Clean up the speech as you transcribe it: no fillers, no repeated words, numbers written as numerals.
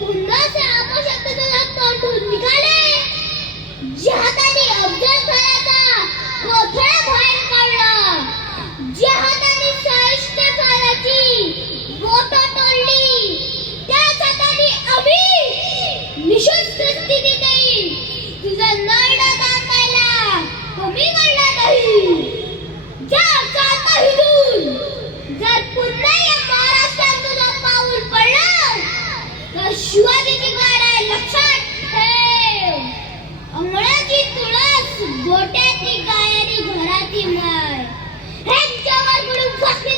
पुन्हा त्या अपशब्दाचा तोंडून निघाले. ज्या हाताने अफजल खानाचा कोथळा बाहेर काढला, ज्या हाताने सहिष्ठ खानाची बोटं तोडली, त्याच हाताने आम्ही निशस्त्र स्थितीतही तुझा नरडा दाबायला कमी पडला नाही. चालता हिंदून जर पुन्हा या महाराष्ट्रात तुझं पाऊल पडलं तर शिवाजीची गाड आहे, लक्षात ठेव. अंगणाची तुळस, गोट्याची गाय आणि घराची माय ह्यांच्यावर पडून फासली